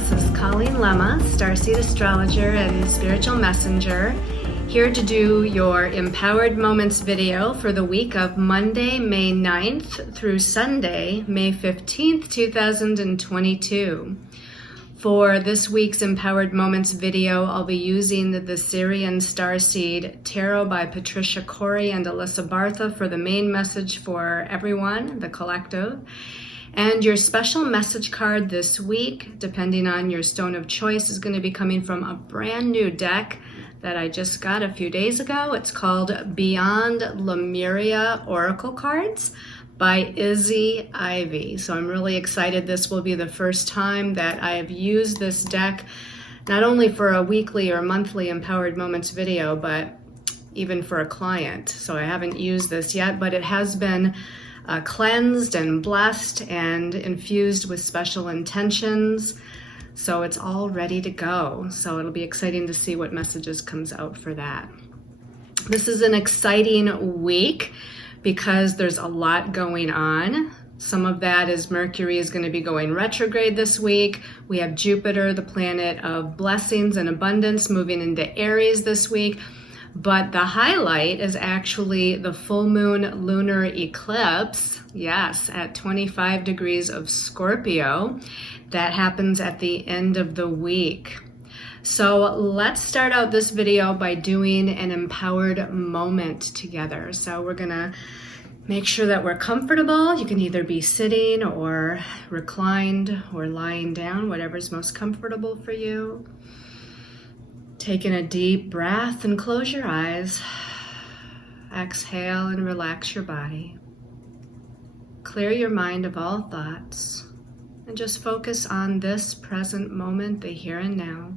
this is Colleen Lemma, Starseed Astrologer and Spiritual Messenger, here to do your Empowered Moments video for the week of Monday, May 9th through Sunday, May 15th, 2022. For this week's Empowered Moments video, I'll be using the Syrian Starseed Tarot by Patricia Corey and Alyssa Bartha for the main message for everyone, the collective. And your special message card this week, depending on your stone of choice, is going to be coming from a brand new deck that I just got a few days ago. It's called Beyond Lemuria Oracle Cards by Izzy Ivy. So I'm really excited. This will be the first time that I have used this deck, not only for a weekly or monthly Empowered Moments video, but even for a client. So I haven't used this yet, but it has been cleansed and blessed and infused with special intentions. So it's all ready to go. So it'll be exciting to see what messages comes out for that. This is an exciting week because there's a lot going on. Some of that is Mercury is going to be going retrograde this week. We have Jupiter, the planet of blessings and abundance, moving into Aries this week. But the highlight is actually the full moon lunar eclipse, yes, at 25 degrees of Scorpio. That happens at the end of the week. So let's start out this video by doing an empowered moment together. So we're gonna make sure that we're comfortable. You can either be sitting or reclined or lying down, whatever's most comfortable for you. Taking a deep breath and close your eyes. Exhale and relax your body. Clear your mind of all thoughts and just focus on this present moment, the here and now.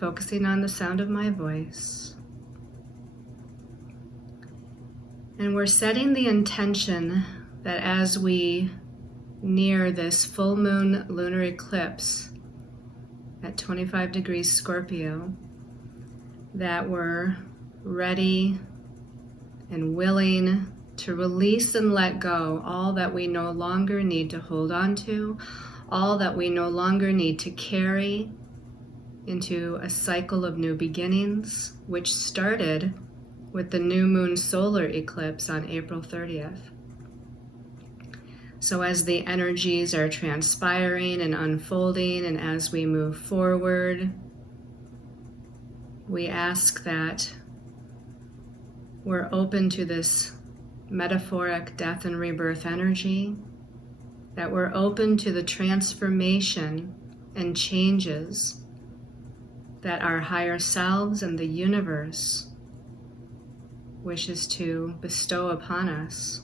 Focusing on the sound of my voice. And we're setting the intention that as we near this full moon lunar eclipse at 25 degrees Scorpio, that we're ready and willing to release and let go all that we no longer need to hold on to, all that we no longer need to carry into a cycle of new beginnings, which started with the new moon solar eclipse on April 30th. So as the energies are transpiring and unfolding, and as we move forward, we ask that we're open to this metaphoric death and rebirth energy, that we're open to the transformation and changes that our higher selves and the universe wishes to bestow upon us,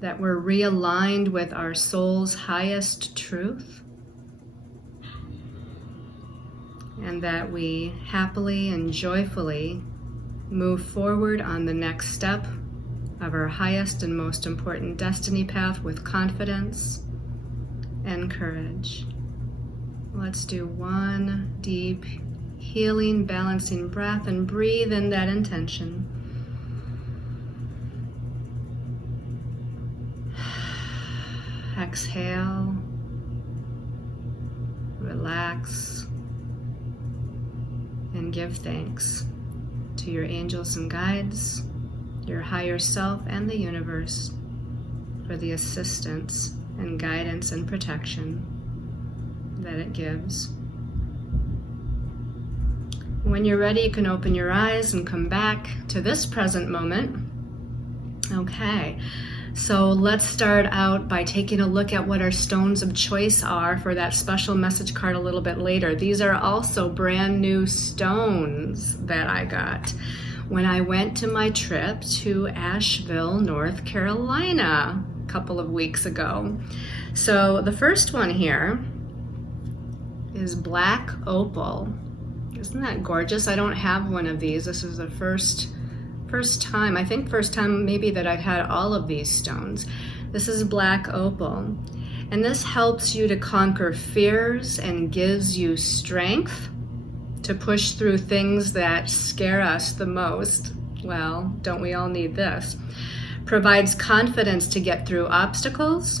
that we're realigned with our soul's highest truth, and that we happily and joyfully move forward on the next step of our highest and most important destiny path with confidence and courage. Let's do one deep, healing, balancing breath and breathe in that intention. Exhale, relax, and give thanks to your angels and guides, your higher self, and the universe for the assistance and guidance and protection that it gives. When you're ready, you can open your eyes and come back to this present moment. Okay. So let's start out by taking a look at what our stones of choice are for that special message card a little bit later. These are also brand new stones that I got when I went to my trip to Asheville, North Carolina a couple of weeks ago. So the first one here is black opal. Isn't that gorgeous? I don't have one of these. This is the first time, I think first time maybe that I've had all of these stones. This is black opal, and this helps you to conquer fears and gives you strength to push through things that scare us the most. Well, don't we all need this? Provides confidence to get through obstacles,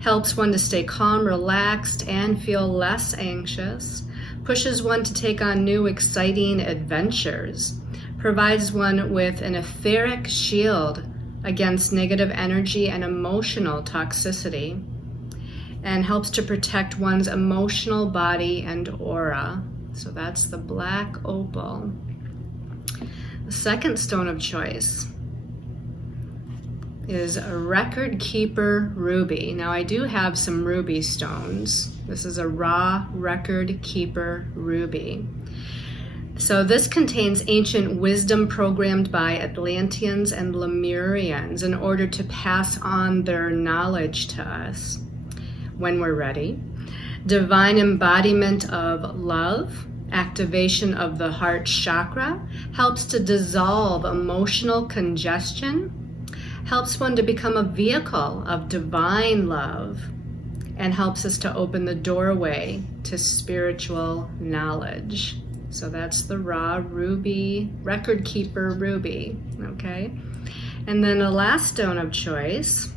helps one to stay calm, relaxed, and feel less anxious, pushes one to take on new exciting adventures, provides one with an etheric shield against negative energy and emotional toxicity, and helps to protect one's emotional body and aura. So that's the black opal. The second stone of choice is a record keeper ruby. Now I do have some ruby stones. This is a raw record keeper ruby. So this contains ancient wisdom programmed by Atlanteans and Lemurians in order to pass on their knowledge to us when we're ready. Divine embodiment of love, activation of the heart chakra, helps to dissolve emotional congestion, helps one to become a vehicle of divine love, and helps us to open the doorway to spiritual knowledge. So that's the raw ruby, record keeper ruby, okay? And then the last stone of choice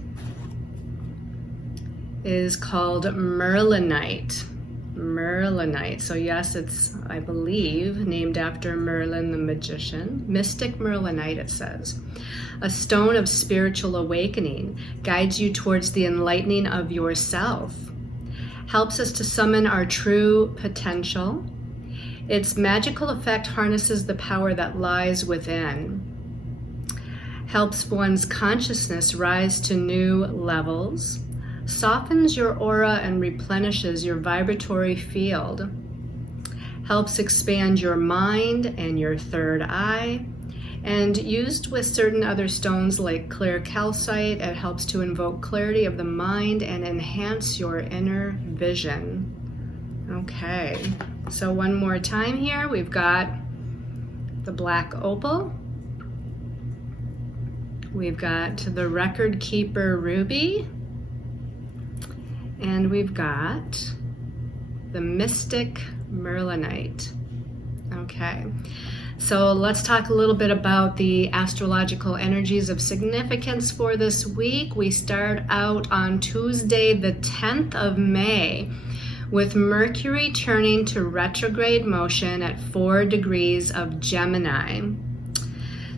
is called merlinite. Merlinite. So yes, it's, I believe, named after Merlin the magician. Mystic merlinite, it says. A stone of spiritual awakening, guides you towards the enlightening of yourself, helps us to summon our true potential. Its magical effect harnesses the power that lies within, helps one's consciousness rise to new levels, softens your aura and replenishes your vibratory field, helps expand your mind and your third eye, and used with certain other stones like clear calcite, it helps to invoke clarity of the mind and enhance your inner vision. Okay, so one more time here, we've got the black opal, we've got the record keeper ruby, and we've got the mystic merlinite. Okay, so let's talk a little bit about the astrological energies of significance for this week. We start out on Tuesday, the 10th of May, with Mercury turning to retrograde motion at 4 degrees of Gemini.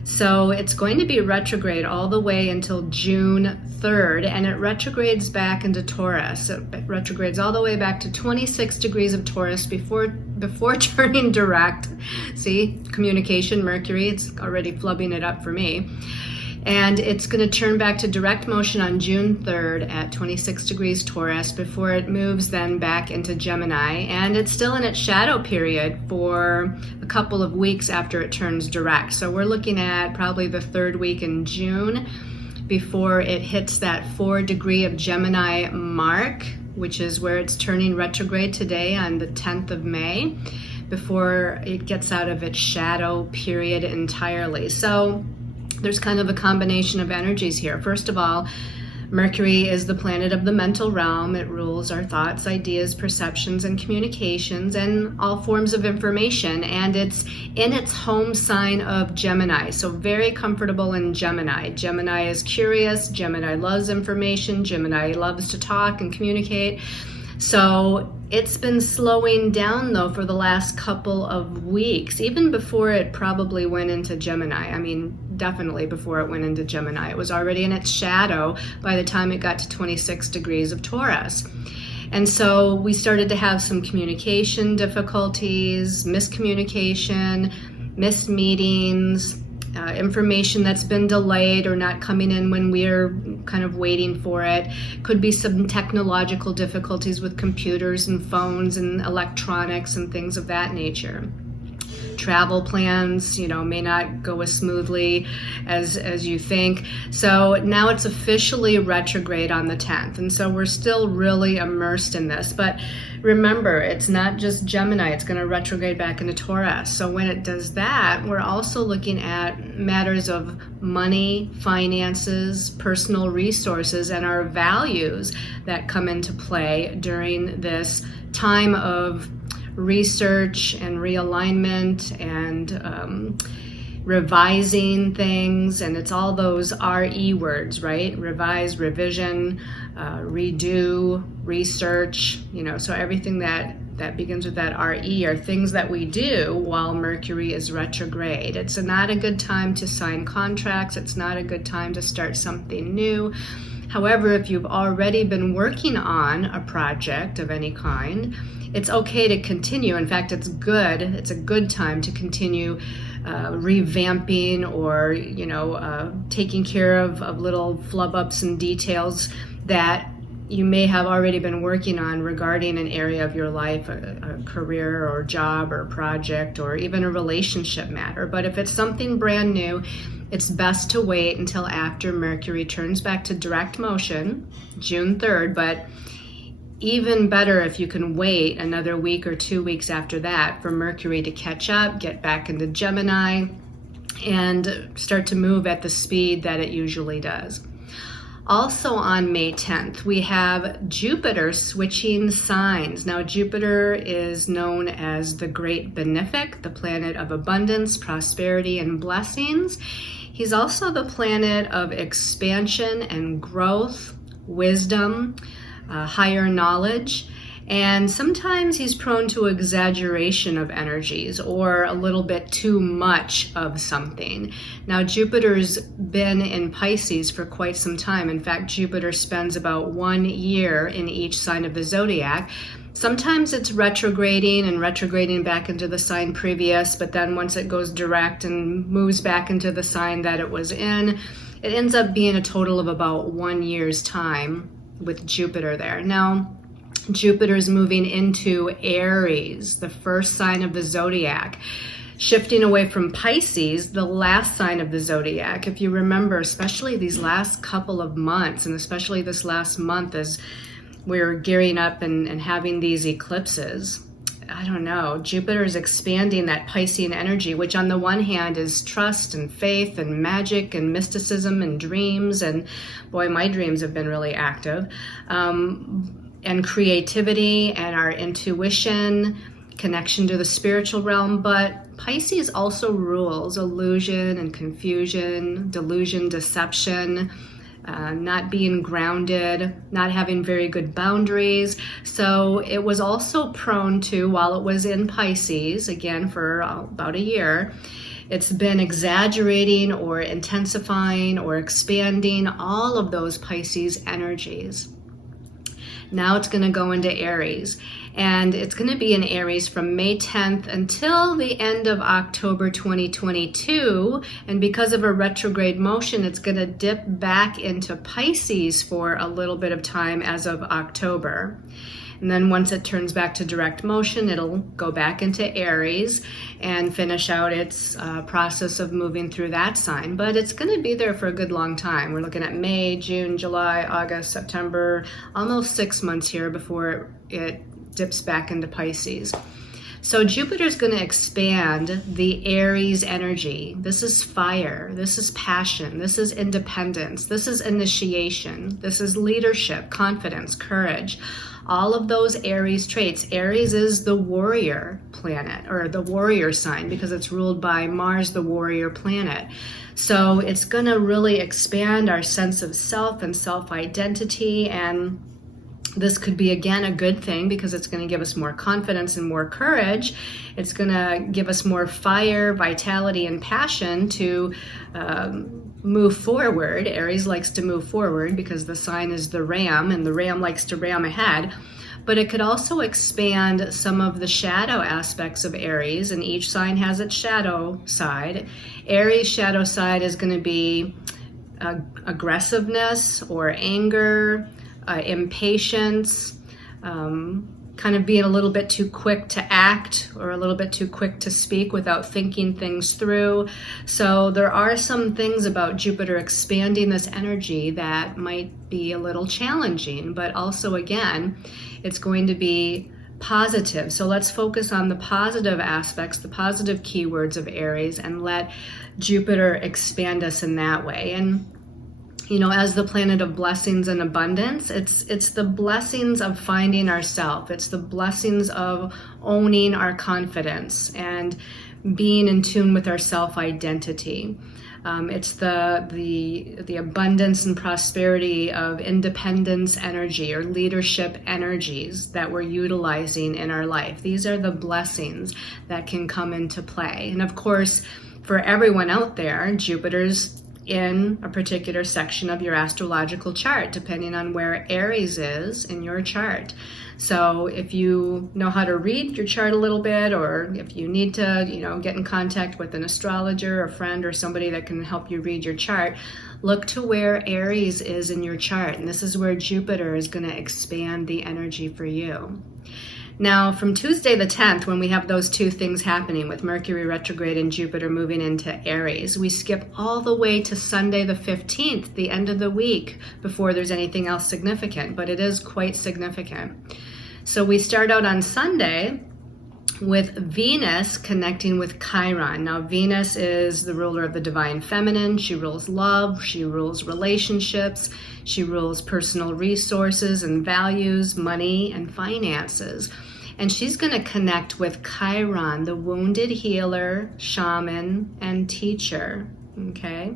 So it's going to be retrograde all the way until June 3rd, and it retrogrades back into Taurus. It retrogrades all the way back to 26 degrees of Taurus before turning direct. See, communication, Mercury, it's already flubbing it up for me. And it's going to turn back to direct motion on June 3rd at 26 degrees Taurus before it moves then back into Gemini. And it's still in its shadow period for a couple of weeks after it turns direct. So we're looking at probably the third week in June before it hits that 4 degree of Gemini mark, which is where it's turning retrograde today on the 10th of May, before it gets out of its shadow period entirely. So there's kind of a combination of energies here. First of all, Mercury is the planet of the mental realm. It rules our thoughts, ideas, perceptions, and communications, and all forms of information. And it's in its home sign of Gemini, so very comfortable in Gemini. Gemini is curious. Gemini loves information. Gemini loves to talk and communicate. So it's been slowing down though for the last couple of weeks, even before it probably went into Gemini. I mean, definitely before it went into Gemini. It was already in its shadow by the time it got to 26 degrees of Taurus. And so we started to have some communication difficulties, miscommunication, missed meetings, information that's been delayed or not coming in when we're kind of waiting for it. Could be some technological difficulties with computers and phones and electronics and things of that nature. Travel plans, may not go as smoothly as you think. So now it's officially retrograde on the 10th. And so we're still really immersed in this. But remember, it's not just Gemini, it's going to retrograde back into Taurus. So when it does that, we're also looking at matters of money, finances, personal resources, and our values that come into play during this time of research and realignment and revising things, and it's all those RE words, right? Revise, revision, redo, research, so everything that begins with that RE are things that we do while Mercury is retrograde. It's not a good time to sign contracts. It's not a good time to start something new. However, if you've already been working on a project of any kind, it's okay to continue. In fact, it's good. It's a good time to continue revamping or, taking care of little flub ups and details that you may have already been working on regarding an area of your life, a career or job or project or even a relationship matter. But if it's something brand new, it's best to wait until after Mercury turns back to direct motion, June 3rd, but even better if you can wait another week or 2 weeks after that for Mercury to catch up, get back into Gemini, and start to move at the speed that it usually does. Also on May 10th, we have Jupiter switching signs. Now, Jupiter is known as the Great Benefic, the planet of abundance, prosperity, and blessings. He's also the planet of expansion and growth, wisdom, higher knowledge, and sometimes he's prone to exaggeration of energies or a little bit too much of something. Now, Jupiter's been in Pisces for quite some time. In fact, Jupiter spends about 1 year in each sign of the zodiac. Sometimes it's retrograding back into the sign previous, but then once it goes direct and moves back into the sign that it was in, it ends up being a total of about 1 year's time with Jupiter there. Now, Jupiter's moving into Aries, the first sign of the zodiac, shifting away from Pisces, the last sign of the zodiac. If you remember, especially these last couple of months, and especially this last month as we're gearing up and having these eclipses, I don't know, Jupiter's expanding that Piscean energy, which on the one hand is trust and faith and magic and mysticism and dreams, and boy, my dreams have been really active, and creativity and our intuition, connection to the spiritual realm. But Pisces also rules illusion and confusion, delusion, deception, not being grounded, not having very good boundaries. So it was also prone to, while it was in Pisces, again for about a year, it's been exaggerating or intensifying or expanding all of those Pisces energies. Now it's going to go into Aries, and it's going to be in Aries from May 10th until the end of October 2022. And because of a retrograde motion, it's going to dip back into Pisces for a little bit of time as of October. And then once it turns back to direct motion, it'll go back into Aries and finish out its process of moving through that sign. But it's going to be there for a good long time. We're looking at May, June, July, August, September, almost 6 months here before it dips back into Pisces. So Jupiter's going to expand the Aries energy. This is fire. This is passion. This is independence. This is initiation. This is leadership, confidence, courage. All of those Aries traits. Aries is the warrior planet, or the warrior sign, because it's ruled by Mars, the warrior planet. So it's going to really expand our sense of self and self-identity, and this could be, again, a good thing because it's going to give us more confidence and more courage. It's going to give us more fire, vitality, and passion to move forward. Aries likes to move forward because the sign is the ram, and the ram likes to ram ahead. But it could also expand some of the shadow aspects of Aries, and each sign has its shadow side. Aries' shadow side is going to be aggressiveness or anger, impatience, kind of being a little bit too quick to act or a little bit too quick to speak without thinking things through. So there are some things about Jupiter expanding this energy that might be a little challenging, but also, again, it's going to be positive. So let's focus on the positive aspects, the positive keywords of Aries, and let Jupiter expand us in that way. And as the planet of blessings and abundance, it's the blessings of finding ourselves. It's the blessings of owning our confidence and being in tune with our self-identity. It's the abundance and prosperity of independence energy or leadership energies that we're utilizing in our life. These are the blessings that can come into play. And of course, for everyone out there, Jupiter's in a particular section of your astrological chart, depending on where Aries is in your chart. So if you know how to read your chart a little bit, or if you need to, get in contact with an astrologer, a friend, or somebody that can help you read your chart, look to where Aries is in your chart. And this is where Jupiter is going to expand the energy for you. Now, from Tuesday the 10th, when we have those two things happening with Mercury retrograde and Jupiter moving into Aries, we skip all the way to Sunday the 15th, the end of the week, before there's anything else significant, but it is quite significant. So we start out on Sunday with Venus connecting with Chiron. Now, Venus is the ruler of the divine feminine. She rules love, she rules relationships, she rules personal resources and values, money and finances. And she's going to connect with Chiron, the wounded healer, shaman, and teacher. Okay?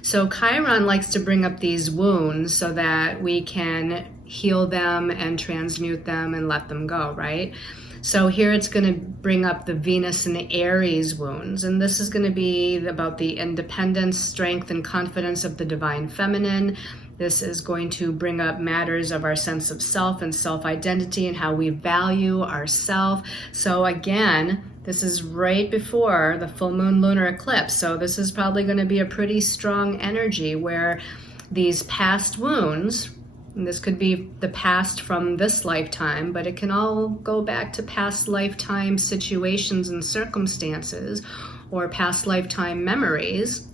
So Chiron likes to bring up these wounds so that we can heal them and transmute them and let them go, right? So here it's going to bring up the Venus and the Aries wounds. And this is going to be about the independence, strength, and confidence of the divine feminine. This is going to bring up matters of our sense of self and self-identity and how we value ourself. So again, this is right before the full moon lunar eclipse. So this is probably going to be a pretty strong energy where these past wounds, and this could be the past from this lifetime, but it can all go back to past lifetime situations and circumstances, or past lifetime memories,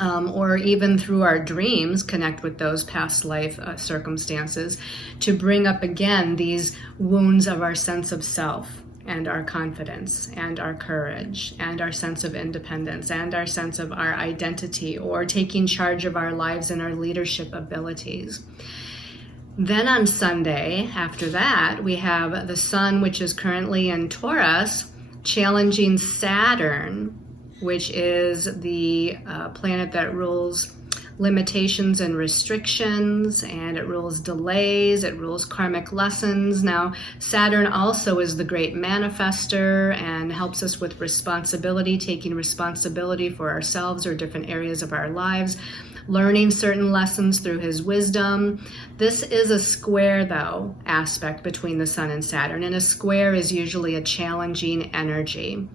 or even through our dreams, connect with those past life circumstances to bring up again these wounds of our sense of self and our confidence and our courage and our sense of independence and our sense of our identity, or taking charge of our lives and our leadership abilities. Then on Sunday, after that, we have the sun, which is currently in Taurus, challenging Saturn, which is the planet that rules limitations and restrictions, and it rules delays, it rules karmic lessons. Now, Saturn also is the great manifester and helps us with responsibility, taking responsibility for ourselves or different areas of our lives, learning certain lessons through his wisdom. This is a square, though, aspect between the sun and Saturn, and a square is usually a challenging energy.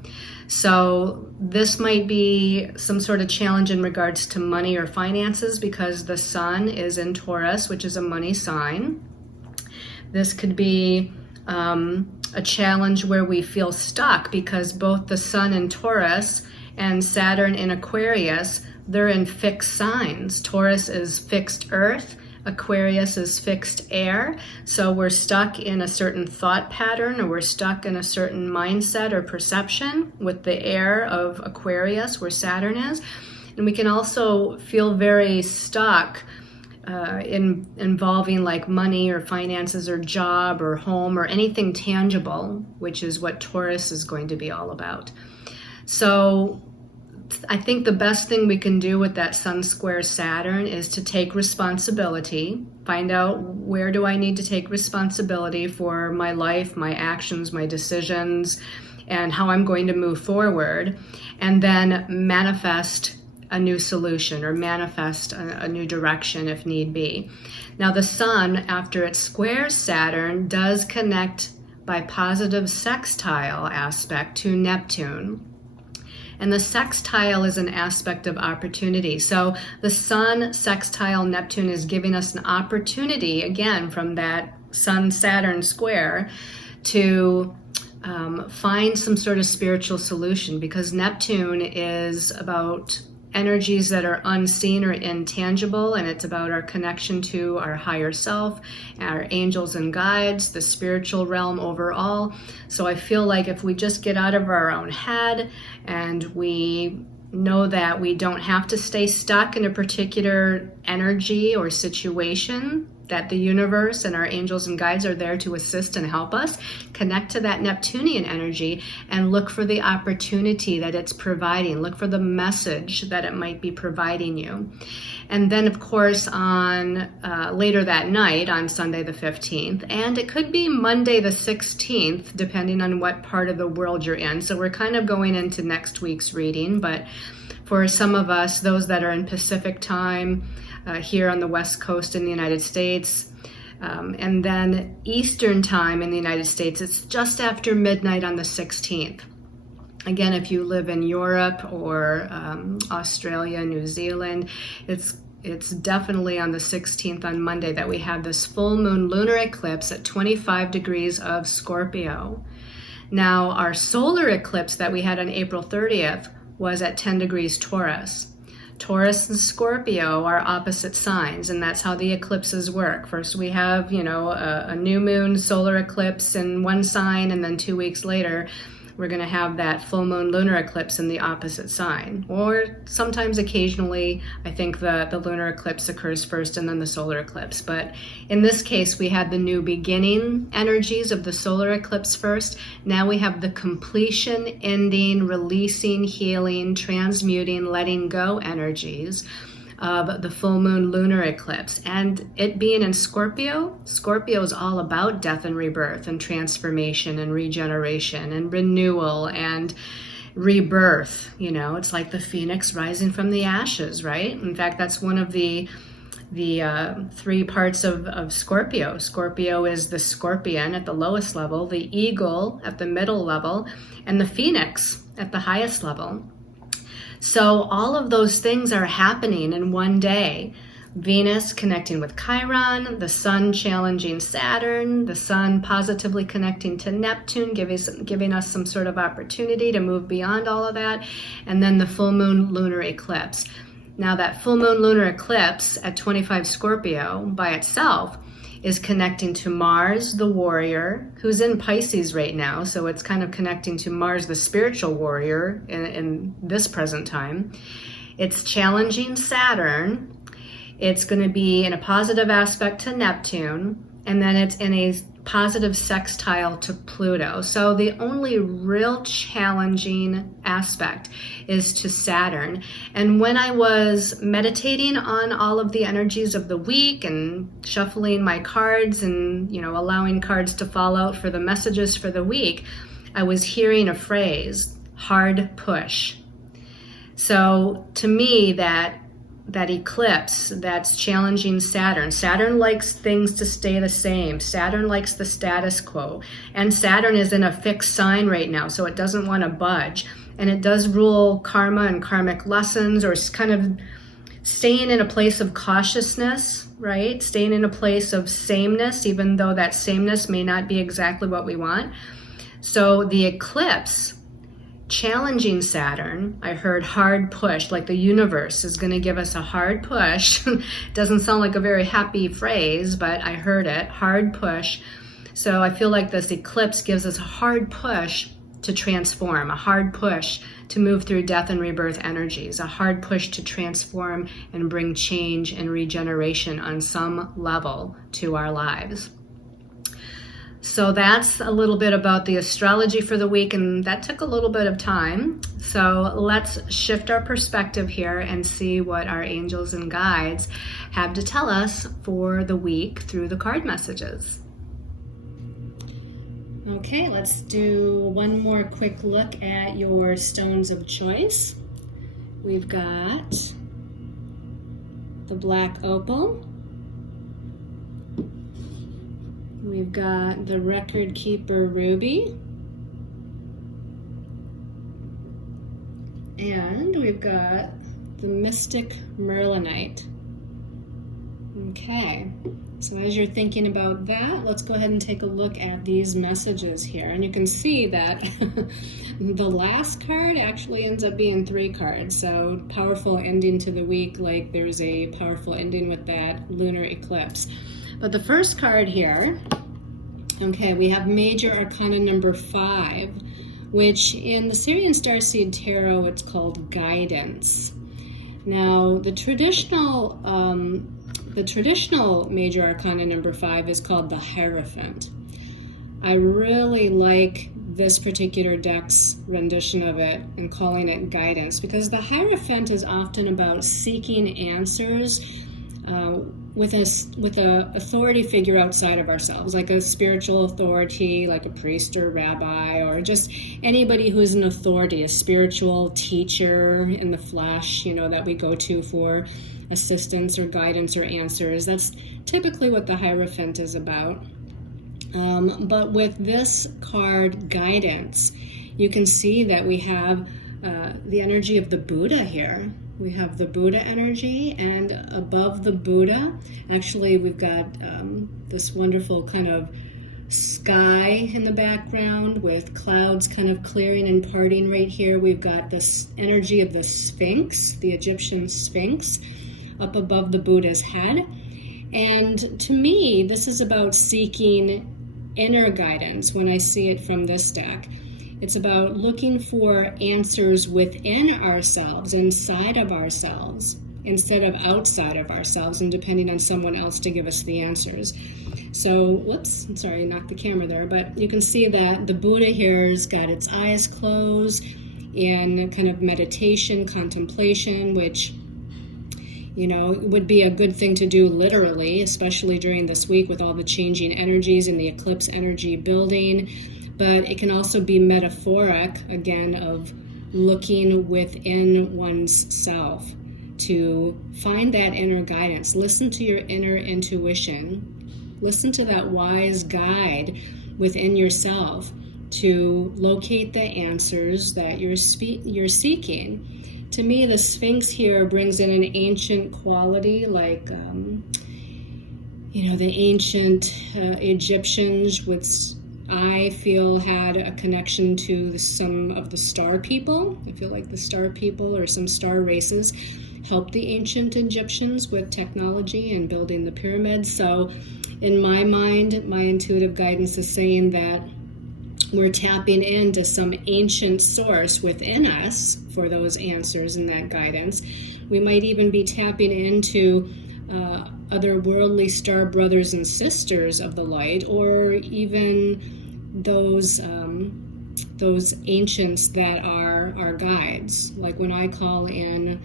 So this might be some sort of challenge in regards to money or finances because the sun is in Taurus, which is a money sign. This could be a challenge where we feel stuck because both the sun in Taurus and Saturn in Aquarius, they're in fixed signs. Taurus is fixed earth, Aquarius is fixed air. So we're stuck in a certain thought pattern, or we're stuck in a certain mindset or perception with the air of Aquarius, where Saturn is. And we can also feel very stuck involving like money or finances or job or home or anything tangible, which is what Taurus is going to be all about. So I think the best thing we can do with that Sun square Saturn is to take responsibility, find out where do I need to take responsibility for my life, my actions, my decisions, and how I'm going to move forward, and then manifest a new solution or manifest a new direction if need be. Now the Sun, after it squares Saturn, does connect by positive sextile aspect to Neptune. And the sextile is an aspect of opportunity. So the Sun sextile Neptune is giving us an opportunity, again, from that Sun-Saturn square to find some sort of spiritual solution, because Neptune is about energies that are unseen or intangible, and it's about our connection to our higher self, our angels and guides, the spiritual realm overall. So I feel like if we just get out of our own head and we know that we don't have to stay stuck in a particular energy or situation, that the universe and our angels and guides are there to assist and help us. Connect to that Neptunian energy and look for the opportunity that it's providing. Look for the message that it might be providing you. And then, of course, on later that night, on Sunday the 15th, and it could be Monday the 16th, depending on what part of the world you're in. So we're kind of going into next week's reading, but for some of us, those that are in Pacific time, here on the West Coast in the United States, and then Eastern time in the United States, it's just after midnight on the 16th. Again, if you live in Europe or Australia, New Zealand, it's definitely on the 16th on Monday that we have this full moon lunar eclipse at 25 degrees of Scorpio. Now, our solar eclipse that we had on April 30th was at 10 degrees Taurus. Taurus and Scorpio are opposite signs, and that's how the eclipses work. First we have, a new moon solar eclipse in one sign, and then 2 weeks later, we're going to have that full moon lunar eclipse in the opposite sign. Or sometimes occasionally, I think the lunar eclipse occurs first and then the solar eclipse. But in this case, we had the new beginning energies of the solar eclipse first. Now we have the completion, ending, releasing, healing, transmuting, letting go energies of the full moon lunar eclipse. And it being in Scorpio is all about death and rebirth and transformation and regeneration and renewal and rebirth. It's like the phoenix rising from the ashes, right? In fact, that's one of the three parts of Scorpio. Scorpio is the scorpion at the lowest level, the eagle at the middle level, and the phoenix at the highest level. So all of those things are happening in one day. Venus connecting with Chiron, the sun challenging Saturn, the sun positively connecting to Neptune, giving us some sort of opportunity to move beyond all of that, and then the full moon lunar eclipse. Now that full moon lunar eclipse at 25 Scorpio by itself is connecting to Mars, the warrior, who's in Pisces right now. So it's kind of connecting to Mars, the spiritual warrior in this present time. It's challenging Saturn. It's going to be in a positive aspect to Neptune. And then it's in a positive sextile to Pluto. So the only real challenging aspect is to Saturn. And when I was meditating on all of the energies of the week and shuffling my cards and, allowing cards to fall out for the messages for the week, I was hearing a phrase, hard push. So to me, that eclipse that's challenging Saturn. Saturn likes things to stay the same. Saturn likes the status quo. And Saturn is in a fixed sign right now, so it doesn't want to budge. And it does rule karma and karmic lessons, or kind of staying in a place of cautiousness, right? Staying in a place of sameness, even though that sameness may not be exactly what we want. So the eclipse challenging Saturn, I heard hard push, like the universe is going to give us a hard push. Doesn't sound like a very happy phrase, but I heard it, hard push. So I feel like this eclipse gives us a hard push to transform, a hard push to move through death and rebirth energies, a hard push to transform and bring change and regeneration on some level to our lives. So that's a little bit about the astrology for the week, and that took a little bit of time. So let's shift our perspective here and see what our angels and guides have to tell us for the week through the card messages. Okay, let's do one more quick look at your stones of choice. We've got the black opal. We've got the Record Keeper Ruby. And we've got the Mystic Merlinite. Okay, so as you're thinking about that, let's go ahead and take a look at these messages here. And you can see that the last card actually ends up being 3 cards. So powerful ending to the week, like there's a powerful ending with that lunar eclipse. But the first card here, okay, we have Major Arcana number 5, which in the Syrian Starseed Tarot, it's called Guidance. Now, the traditional The traditional major arcana number 5 is called the Hierophant. I really like this particular deck's rendition of it and calling it guidance, because the Hierophant is often about seeking answers with a authority figure outside of ourselves, like a spiritual authority, like a priest or rabbi, or just anybody who's an authority, a spiritual teacher in the flesh, that we go to for assistance or guidance or answers. That's typically what the Hierophant is about. But with this card, guidance, you can see that we have the energy of the Buddha here. We have the Buddha energy, and above the Buddha, actually, we've got this wonderful kind of sky in the background with clouds kind of clearing and parting right here. We've got this energy of the Sphinx, the Egyptian Sphinx, up above the Buddha's head. And to me, this is about seeking inner guidance when I see it from this deck. It's about looking for answers within ourselves, inside of ourselves, instead of outside of ourselves and depending on someone else to give us the answers. So, whoops, I'm sorry, I knocked the camera there, but you can see that the Buddha here has got its eyes closed in kind of meditation, contemplation, which would be a good thing to do literally, especially during this week with all the changing energies and the eclipse energy building. But it can also be metaphoric, again, of looking within one's self to find that inner guidance. Listen to your inner intuition. Listen to that wise guide within yourself to locate the answers that you're seeking. To me, the Sphinx here brings in an ancient quality, like, the ancient Egyptians, which I feel had a connection to some of the star people. I feel like the star people or some star races helped the ancient Egyptians with technology and building the pyramids. So in my mind, my intuitive guidance is saying that we're tapping into some ancient source within us for those answers and that guidance. We might even be tapping into otherworldly star brothers and sisters of the light, or even those ancients that are our guides. Like when I call in,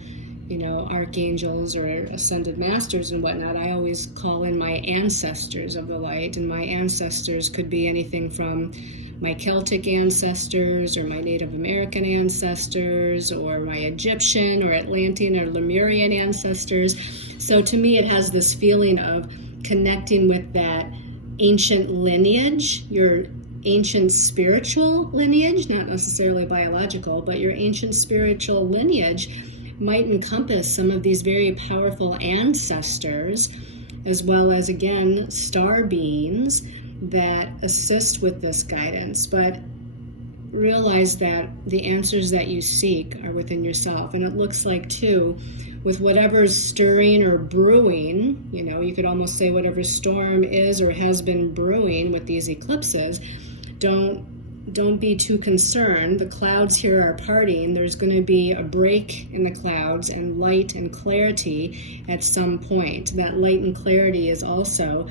archangels or ascended masters and whatnot, I always call in my ancestors of the light, and my ancestors could be anything from my Celtic ancestors or my Native American ancestors or my Egyptian or Atlantean or Lemurian ancestors. So to me, it has this feeling of connecting with that ancient lineage, your ancient spiritual lineage, not necessarily biological, but your ancient spiritual lineage might encompass some of these very powerful ancestors, as well as, again, star beings that assist with this guidance. But realize that the answers that you seek are within yourself. And it looks like, too, with whatever's stirring or brewing, you could almost say whatever storm is or has been brewing with these eclipses, don't be too concerned. The clouds here are parting. There's going to be a break in the clouds and light and clarity at some point. That light and clarity is also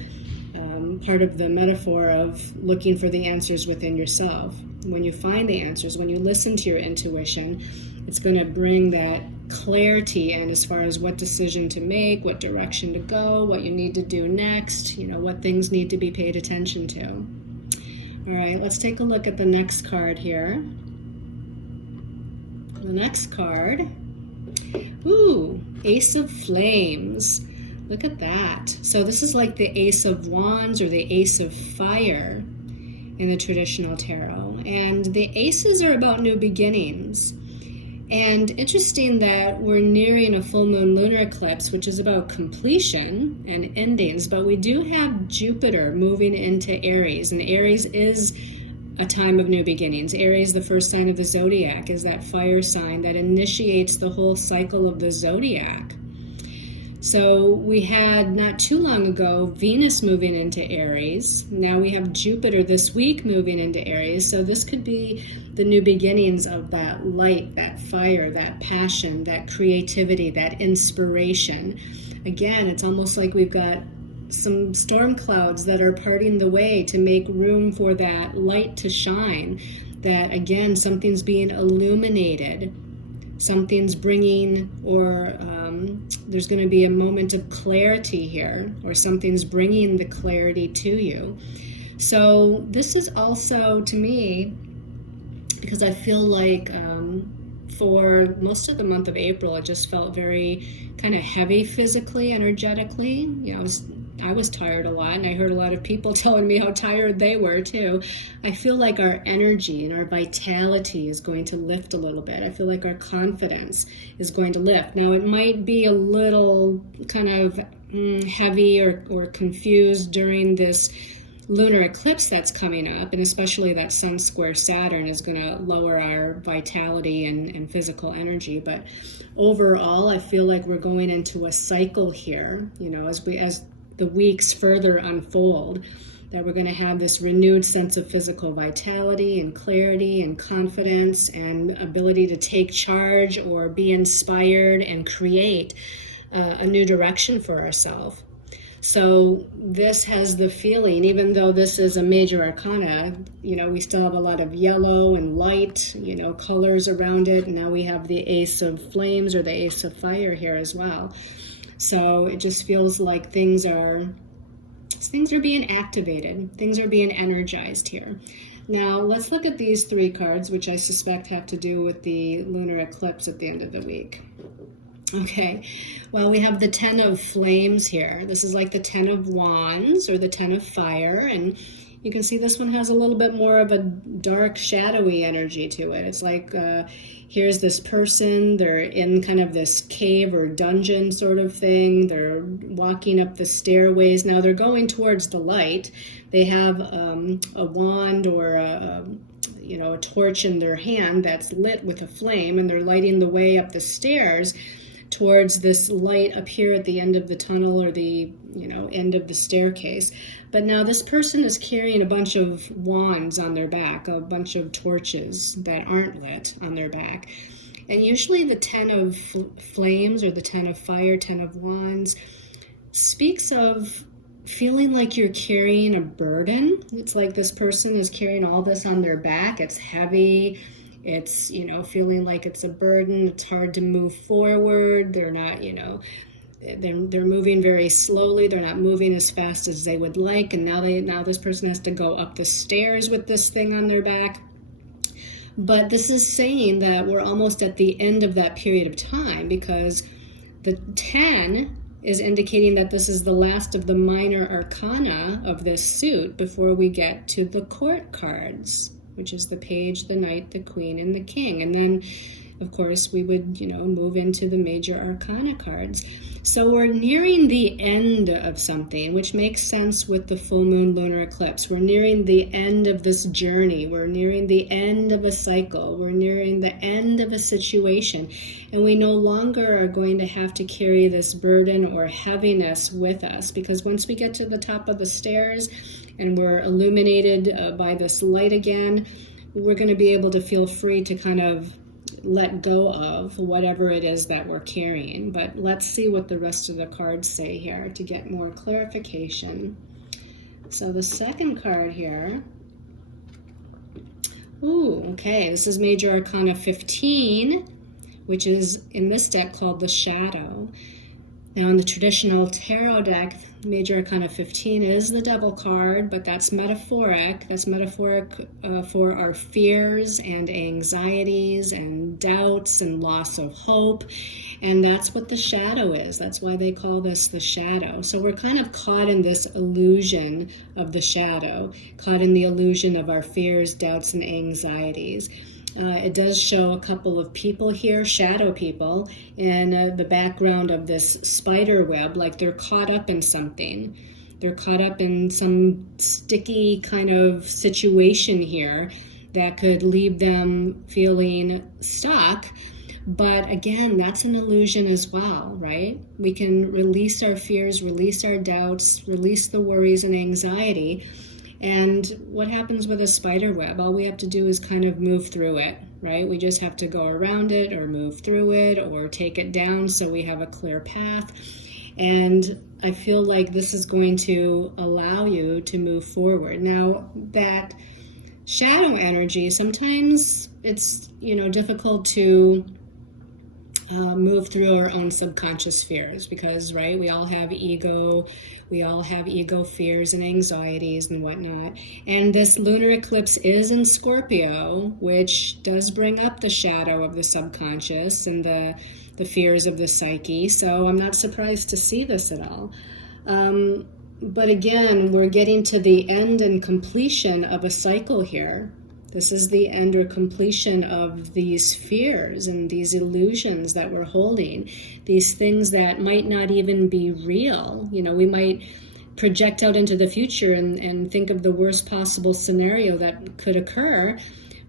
part of the metaphor of looking for the answers within yourself. When you find the answers, when you listen to your intuition, it's going to bring that clarity in as far as what decision to make, what direction to go, what you need to do next, what things need to be paid attention to. All right, let's take a look at the next card here. The next card, Ace of Flames. Look at that. So this is like the Ace of Wands or the Ace of Fire in the traditional tarot. And the aces are about new beginnings. And interesting that we're nearing a full moon lunar eclipse, which is about completion and endings, but we do have Jupiter moving into Aries, and Aries is a time of new beginnings. Aries, the first sign of the zodiac, is that fire sign that initiates the whole cycle of the zodiac. So we had not too long ago Venus moving into Aries. Now we have Jupiter this week moving into Aries. So this could be the new beginnings of that light, that fire, that passion, that creativity, that inspiration. Again, it's almost like we've got some storm clouds that are parting the way to make room for that light to shine. That, again, something's being illuminated. Something's bringing, or there's going to be a moment of clarity here, or something's bringing the clarity to you. So this is also, to me, because I feel like for most of the month of April, it just felt very kind of heavy physically, energetically. You know, I was tired a lot, and I heard a lot of people telling me how tired they were too. I feel like our energy and our vitality is going to lift a little bit. I feel like our confidence is going to lift. Now, it might be a little kind of heavy or confused during this lunar eclipse that's coming up, and especially that Sun square Saturn is going to lower our vitality and physical energy. But overall, I feel like we're going into a cycle here, you know, as the weeks further unfold, that we're going to have this renewed sense of physical vitality and clarity and confidence and ability to take charge or be inspired and create a new direction for ourselves. So this has the feeling, even though this is a major arcana, you know, we still have a lot of yellow and light, you know, colors around it. And now we have the Ace of Flames or the Ace of Fire here as well. So it just feels like things are being activated. Things are being energized here. Now, let's look at these three cards, which I suspect have to do with the lunar eclipse at the end of the week. Okay, well, we have the Ten of Flames here. This is like the Ten of Wands or the Ten of Fire, and you can see this one has a little bit more of a dark, shadowy energy to it. It's like here's this person, they're in kind of this cave or dungeon sort of thing. They're walking up the stairways. Now they're going towards the light. They have a wand or a torch in their hand that's lit with a flame, and they're lighting the way up the stairs towards this light up here at the end of the tunnel or the end of the staircase. But now this person is carrying a bunch of wands on their back, a bunch of torches that aren't lit on their back. And usually the Ten of Flames or the Ten of Fire, Ten of Wands, speaks of feeling like you're carrying a burden. It's like this person is carrying all this on their back. It's heavy. It's, feeling like it's a burden. It's hard to move forward. They're not, they're moving very slowly. They're not moving as fast as they would like. And now this person has to go up the stairs with this thing on their back. But this is saying that we're almost at the end of that period of time, because the 10 is indicating that this is the last of the minor arcana of this suit before we get to the court cards, which is the Page, the Knight, the Queen, and the King. And then, of course, we would, move into the major arcana cards. So we're nearing the end of something, which makes sense with the full moon lunar eclipse. We're nearing the end of this journey. We're nearing the end of a cycle. We're nearing the end of a situation. And we no longer are going to have to carry this burden or heaviness with us, because once we get to the top of the stairs and we're illuminated by this light again, we're going to be able to feel free to kind of let go of whatever it is that we're carrying. But let's see what the rest of the cards say here to get more clarification. So the second card here, okay, this is Major Arcana 15, which is in this deck called the Shadow. Now in the traditional tarot deck, Major Arcana 15 is the Devil card, but that's metaphoric. That's metaphoric for our fears and anxieties and doubts and loss of hope. And that's what the shadow is. That's why they call this the shadow. So we're kind of caught in this illusion of the shadow, caught in the illusion of our fears, doubts, and anxieties. It does show a couple of people here, shadow people, in the background of this spider web, like they're caught up in something. They're caught up in some sticky kind of situation here that could leave them feeling stuck. But again, that's an illusion as well, right? We can release our fears, release our doubts, release the worries and anxiety. And what happens with a spider web? All we have to do is kind of move through it, right? We just have to go around it or move through it or take it down so we have a clear path. And I feel like this is going to allow you to move forward. Now, that shadow energy, sometimes it's, difficult to move through our own subconscious fears because, right, we all have ego fears and anxieties and whatnot. And this lunar eclipse is in Scorpio, which does bring up the shadow of the subconscious and the fears of the psyche. So I'm not surprised to see this at all. But again, we're getting to the end and completion of a cycle here. This is the end or completion of these fears and these illusions that we're holding, these things that might not even be real. We might project out into the future and think of the worst possible scenario that could occur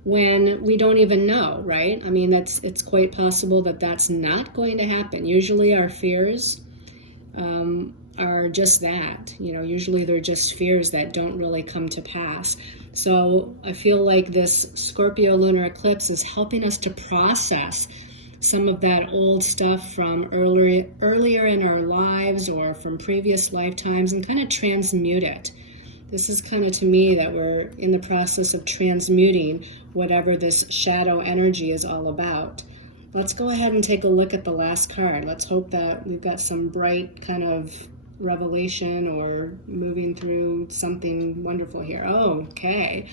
when we don't even know, right? I mean, it's quite possible that that's not going to happen. Usually our fears are just that. Usually they're just fears that don't really come to pass. So I feel like this Scorpio lunar eclipse is helping us to process some of that old stuff from earlier in our lives or from previous lifetimes and kind of transmute it. This is kind of, to me, that we're in the process of transmuting whatever this shadow energy is all about. Let's go ahead and take a look at the last card. Let's hope that we've got some bright kind of revelation or moving through something wonderful here. Oh, okay.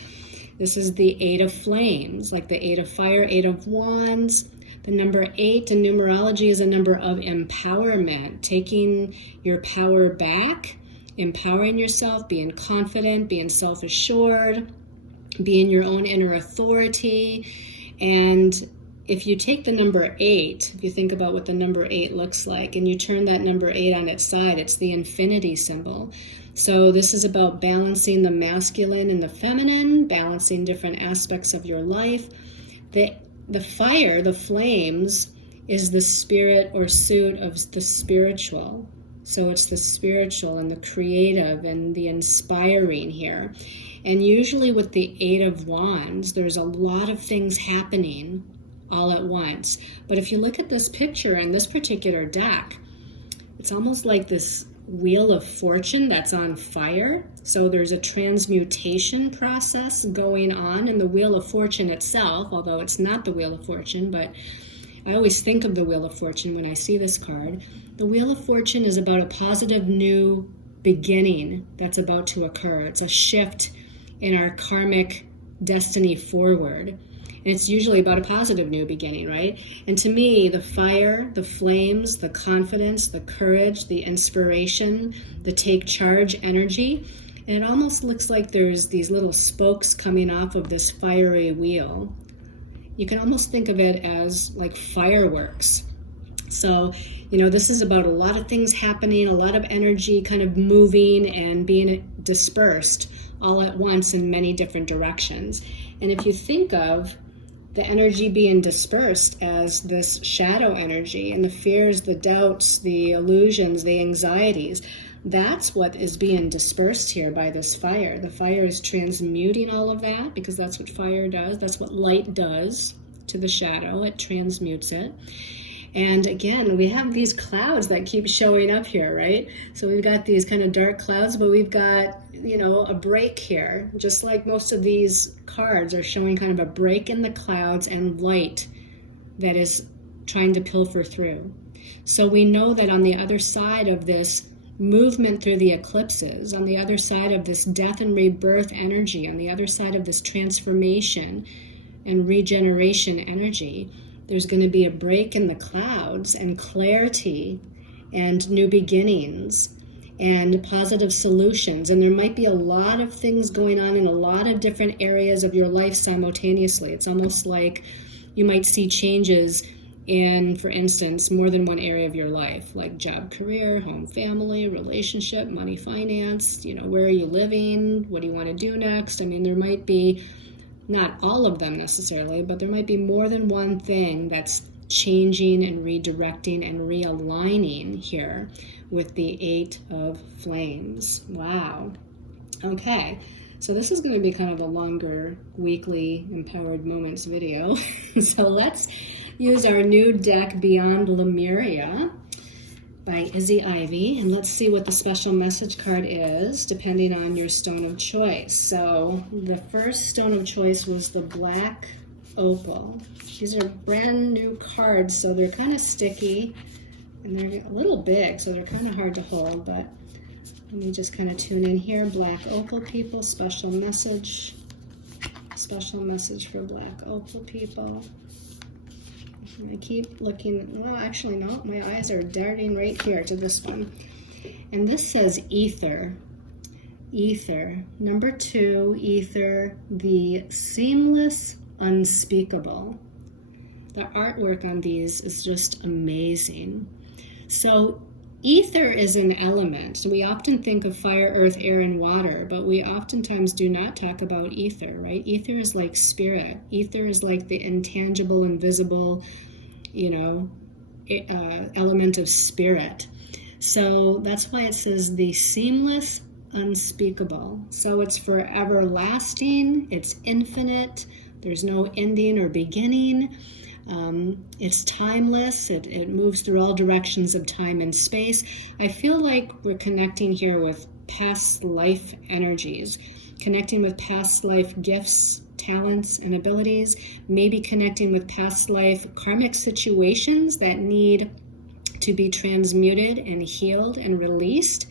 This is the Eight of Flames, like the Eight of Fire, Eight of Wands. The number 8 in numerology is a number of empowerment, taking your power back, empowering yourself, being confident, being self-assured, being your own inner authority. And if you take the number 8, if you think about what the number 8 looks like, and you turn that number 8 on its side, it's the infinity symbol. So this is about balancing the masculine and the feminine, balancing different aspects of your life. The fire, the flames, is the spirit or suit of the spiritual. So it's the spiritual and the creative and the inspiring here. And usually with the Eight of Wands, there's a lot of things happening all at once. But if you look at this picture in this particular deck, it's almost like this wheel of fortune that's on fire. So there's a transmutation process going on in the wheel of fortune itself, although it's not the wheel of fortune, but I always think of the wheel of fortune when I see this card. The wheel of fortune is about a positive new beginning that's about to occur. It's a shift in our karmic destiny forward. And it's usually about a positive new beginning, right? And to me, the fire, the flames, the confidence, the courage, the inspiration, the take charge energy, and it almost looks like there's these little spokes coming off of this fiery wheel. You can almost think of it as like fireworks. So, this is about a lot of things happening, a lot of energy kind of moving and being dispersed all at once in many different directions. And if you think of the energy being dispersed as this shadow energy and the fears, the doubts, the illusions, the anxieties, that's what is being dispersed here by this fire. The fire is transmuting all of that because that's what fire does. That's what light does to the shadow. It transmutes it. And again, we have these clouds that keep showing up here, right? So we've got these kind of dark clouds, but we've got, a break here. Just like most of these cards are showing kind of a break in the clouds and light that is trying to pilfer through. So we know that on the other side of this movement through the eclipses, on the other side of this death and rebirth energy, on the other side of this transformation and regeneration energy, there's going to be a break in the clouds and clarity and new beginnings and positive solutions. And there might be a lot of things going on in a lot of different areas of your life simultaneously. It's almost like you might see changes in, for instance, more than one area of your life, like job, career, home, family, relationship, money, finance, where are you living? What do you want to do next? I mean, there might be not all of them necessarily, but there might be more than one thing that's changing and redirecting and realigning here with the 8 of Flames. Wow. Okay. So this is going to be kind of a longer weekly Empowered Moments video. So let's use our new deck, Beyond Lemuria by Izzy Ivy, and let's see what the special message card is depending on your stone of choice. So the first stone of choice was the Black Opal. These are brand new cards, so they're kind of sticky and they're a little big, so they're kind of hard to hold, but let me just kind of tune in here. Black Opal people, special message for Black Opal people. I keep looking, well, actually, no, my eyes are darting right here to this one. And this says ether. Ether. Number 2, ether, the seamless unspeakable. The artwork on these is just amazing. So ether is an element. We often think of fire, earth, air, and water, but we oftentimes do not talk about ether, right? Ether is like spirit. Ether is like the intangible, invisible, element of spirit. So that's why it says the seamless, unspeakable. So it's forever lasting, it's infinite, there's no ending or beginning. It's timeless. It moves through all directions of time and space. I feel like we're connecting here with past life energies, connecting with past life gifts, talents, and abilities, maybe connecting with past life karmic situations that need to be transmuted and healed and released.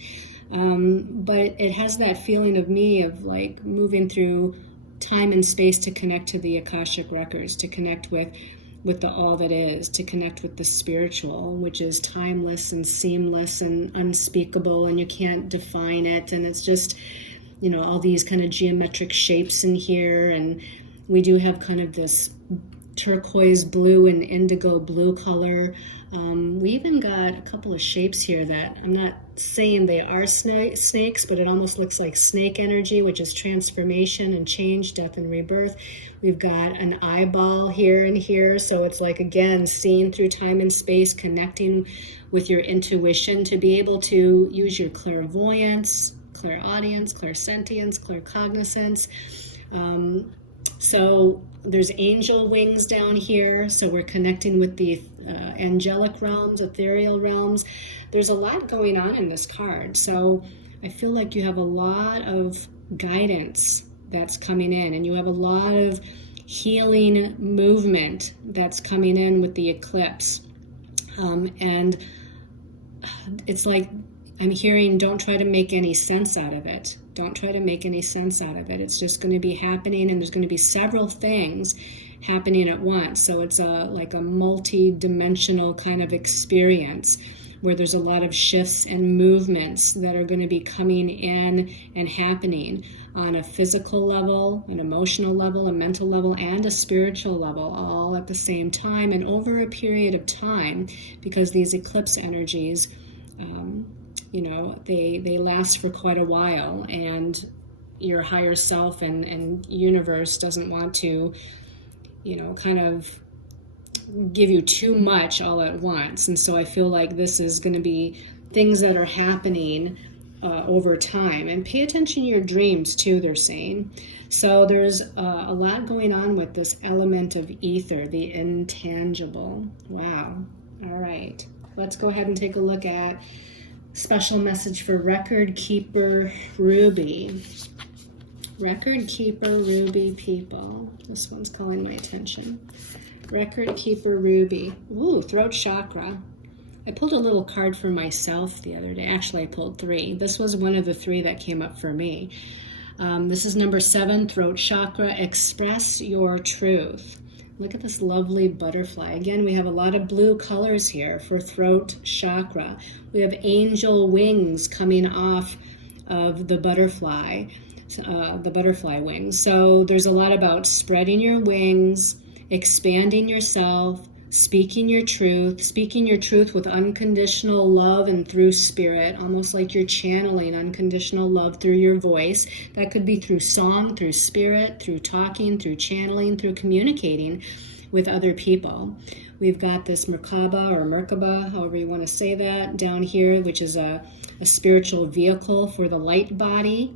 But it has that feeling of me of like moving through time and space to connect to the Akashic records, to connect with the all that is, to connect with the spiritual, which is timeless and seamless and unspeakable, and you can't define it. And it's just, all these kind of geometric shapes in here. And we do have kind of this turquoise blue and indigo blue color. We even got a couple of shapes here that I'm not saying they are snakes, but it almost looks like snake energy, which is transformation and change, death and rebirth. We've got an eyeball here and here, so it's like, again, seeing through time and space, connecting with your intuition to be able to use your clairvoyance, clairaudience, clairsentience, claircognizance. So there's angel wings down here, so we're connecting with the angelic realms, ethereal realms. There's a lot going on in this card, so I feel like you have a lot of guidance that's coming in, and you have a lot of healing movement that's coming in with the eclipse. And it's like I'm hearing, don't try to make any sense out of it. Don't try to make any sense out of it. It's just going to be happening, and there's going to be several things happening at once. So it's like a multi-dimensional kind of experience where there's a lot of shifts and movements that are going to be coming in and happening on a physical level, an emotional level, a mental level, and a spiritual level, all at the same time and over a period of time, because these eclipse energies, they last for quite a while, and your higher self and universe doesn't want to, kind of give you too much all at once. And so I feel like this is going to be things that are happening over time. And pay attention to your dreams too, they're saying. So there's a lot going on with this element of ether, the intangible. Wow. All right. Let's go ahead and take a look at special message for Record Keeper Ruby. Record Keeper Ruby people. This one's calling my attention. Record Keeper Ruby. Ooh, throat chakra. I pulled a little card for myself the other day. Actually, I pulled 3. This was one of the 3 that came up for me. This is number 7, throat chakra. Express your truth. Look at this lovely butterfly. Again, we have a lot of blue colors here for throat chakra. We have angel wings coming off of the butterfly wings. So there's a lot about spreading your wings, expanding yourself, speaking your truth with unconditional love and through spirit, almost like you're channeling unconditional love through your voice. That could be through song, through spirit, through talking, through channeling, through communicating with other people. We've got this Merkaba or Merkaba, however you want to say that, down here, which is a spiritual vehicle for the light body.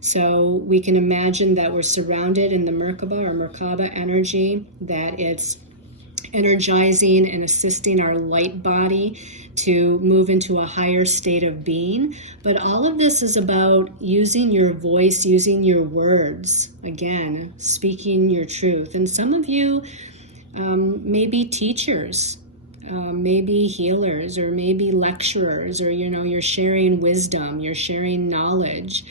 So we can imagine that we're surrounded in the Merkaba or Merkaba energy, that it's energizing and assisting our light body to move into a higher state of being. But all of this is about using your voice, using your words, again, speaking your truth. And some of you may be teachers, maybe healers, or maybe lecturers, or you're sharing wisdom, you're sharing knowledge,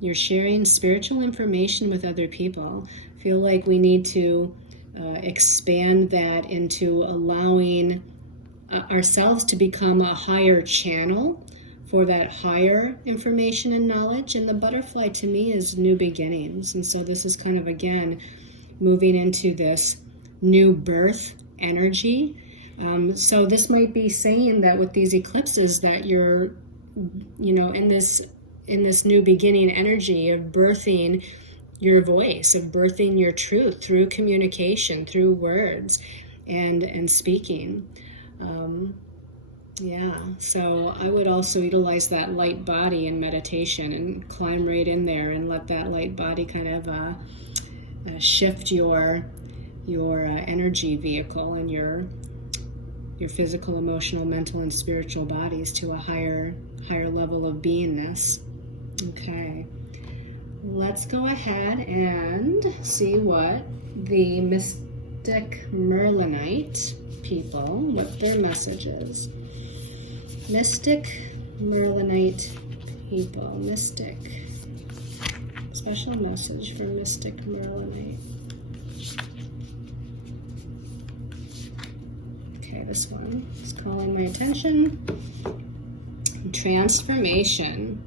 you're sharing spiritual information with other people. I feel like we need to expand that into allowing ourselves to become a higher channel for that higher information and knowledge. And the butterfly to me is new beginnings. And so this is kind of, again, moving into this new birth energy. So this might be saying that with these eclipses that you're, in this new beginning energy of birthing your voice, of birthing your truth through communication, through words and speaking. So I would also utilize that light body in meditation and climb right in there and let that light body kind of shift your energy vehicle and your physical, emotional, mental, and spiritual bodies to a higher level of beingness. Okay, let's go ahead and see what the mystic Merlinite people, what their message is. Mystic Merlinite people, mystic, special message for mystic Merlinite. Okay, this one is calling my attention. Transformation,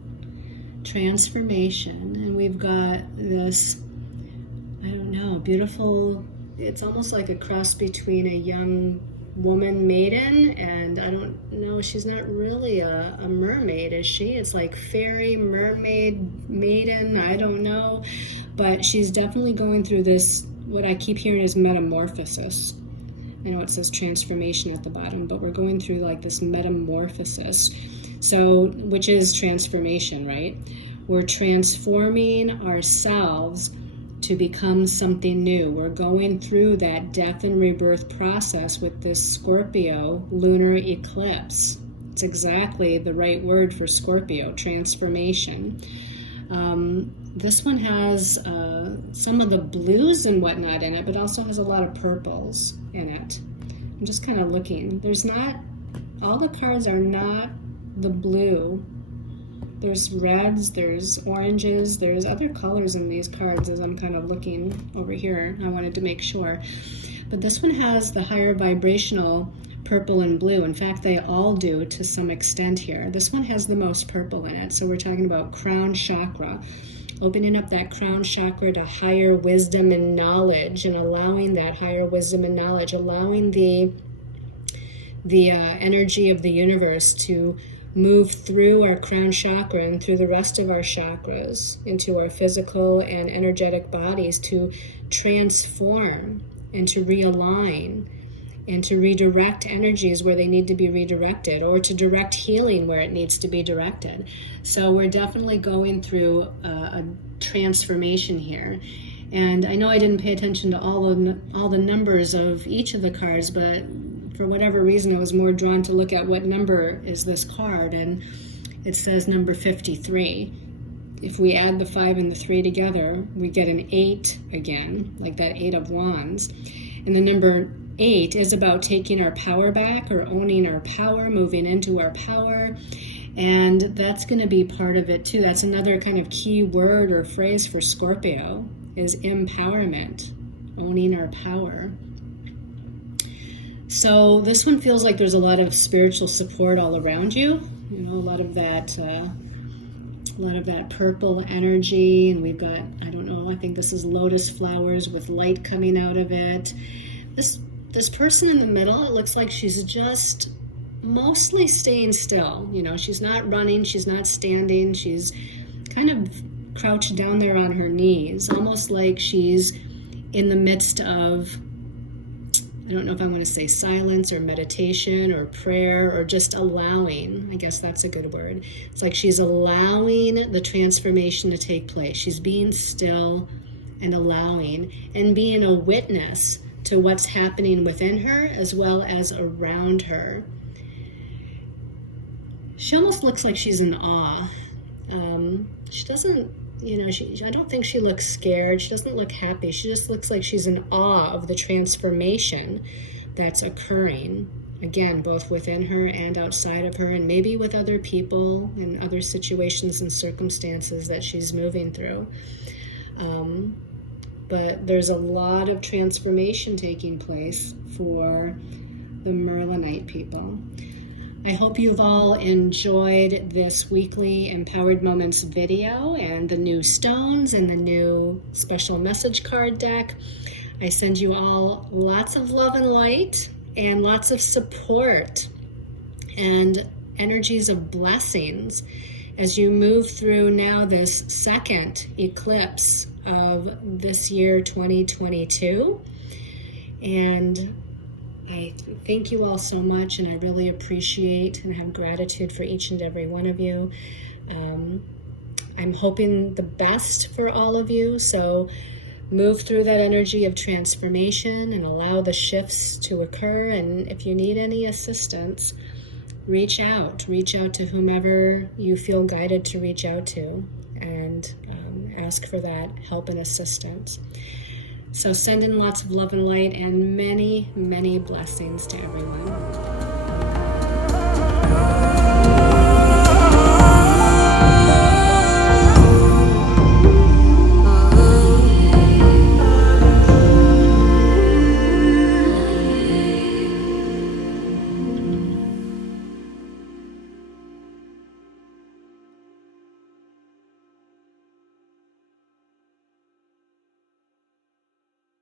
and we've got this, I don't know, beautiful, it's almost like a cross between a young woman maiden and, I don't know, she's not really a mermaid, is she? It's like fairy, mermaid, maiden, I don't know, but she's definitely going through this, what I keep hearing is metamorphosis. I know it says transformation at the bottom, but we're going through like this metamorphosis. So, which is transformation, right? We're transforming ourselves to become something new. We're going through that death and rebirth process with this Scorpio lunar eclipse. It's exactly the right word for Scorpio, transformation. This one has some of the blues and whatnot in it, but also has a lot of purples in it. I'm just kind of looking. All the cards are not the blue. There's reds, there's oranges, there's other colors in these cards as I'm kind of looking over here. I wanted to make sure. But this one has the higher vibrational purple and blue. In fact, they all do to some extent here. This one has the most purple in it. So we're talking about crown chakra. Opening up that crown chakra to higher wisdom and knowledge, and allowing that higher wisdom and knowledge, allowing the energy of the universe to move through our crown chakra and through the rest of our chakras into our physical and energetic bodies to transform and to realign and to redirect energies where they need to be redirected, or to direct healing where it needs to be directed. So we're definitely going through a transformation here. And I know I didn't pay attention to all the numbers of each of the cards, but for whatever reason I was more drawn to look at what number is this card, and it says number 53. If we add the 5 and the 3 together, we get an 8 again, like that 8 of wands. And the number 8 is about taking our power back, or owning our power, moving into our power. And that's going to be part of it too. That's another kind of key word or phrase for Scorpio, is empowerment, owning our power. So this one feels like there's a lot of spiritual support all around you. You know, a lot of that purple energy, and we've got, I don't know, I think this is lotus flowers with light coming out of it. This person in the middle, it looks like she's just mostly staying still. You know, she's not running, she's not standing, she's kind of crouched down there on her knees, almost like she's in the midst of I don't know if I'm going to say silence or meditation or prayer or just allowing. I guess that's a good word. It's like she's allowing the transformation to take place. She's being still and allowing and being a witness to what's happening within her as well as around her. She almost looks like she's in awe. She doesn't, I don't think she looks scared. She doesn't look happy. She just looks like she's in awe of the transformation that's occurring. Again, both within her and outside of her, and maybe with other people and other situations and circumstances that she's moving through. But there's a lot of transformation taking place for the Merlinite people. I hope you've all enjoyed this weekly Empowered Moments video and the new stones and the new special message card deck. I send you all lots of love and light and lots of support and energies of blessings as you move through now this second eclipse of this year 2022. And I thank you all so much, and I really appreciate and have gratitude for each and every one of you. I'm hoping the best for all of you, so move through that energy of transformation and allow the shifts to occur. And if you need any assistance, reach out to whomever you feel guided to reach out to, and ask for that help and assistance. So send in lots of love and light and many, many blessings to everyone.